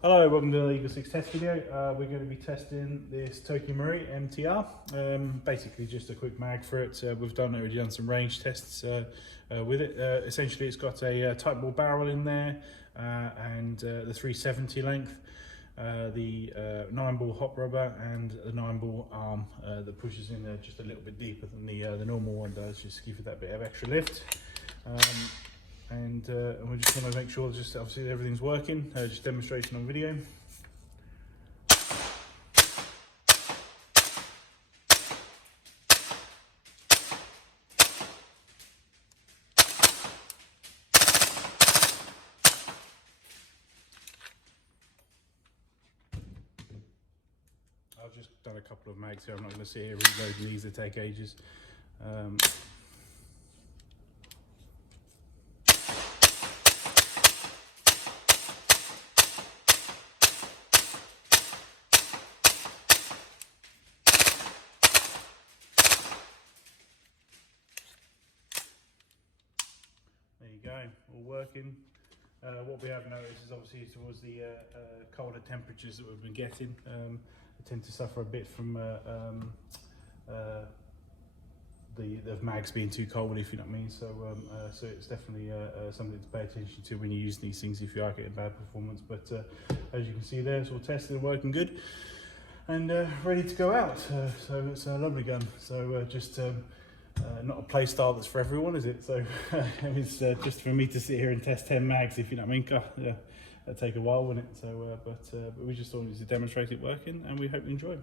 Hello, welcome to the Eagle 6 test video. We're going to be testing this TM MTR. Basically just a quick mag for it. We've already done some range tests with it. Essentially it's got a Tightbore barrel in there and the 370 length, the Nineball hot rubber and the Nineball arm that pushes in there just a little bit deeper than the normal one does, just to give it that bit of extra lift. And we're just going to make sure just obviously everything's working, just demonstration on video. I've just done a couple of mags here, I'm not going to sit here reloading these, they take ages. There you go, all working. What we have noticed is obviously towards the colder temperatures that we've been getting, we tend to suffer a bit from the mags being too cold, if you know what I mean. So it's definitely something to pay attention to when you use these things if you are getting bad performance. But as you can see there, it's all tested and working good and ready to go out. So it's a lovely gun. So just not a play style that's for everyone, is it? So it's just for me to sit here and test 10 mags, if you know what I mean. Yeah, that'd take a while, wouldn't it? So but we just thought it was to demonstrate it working, and we hope you enjoy.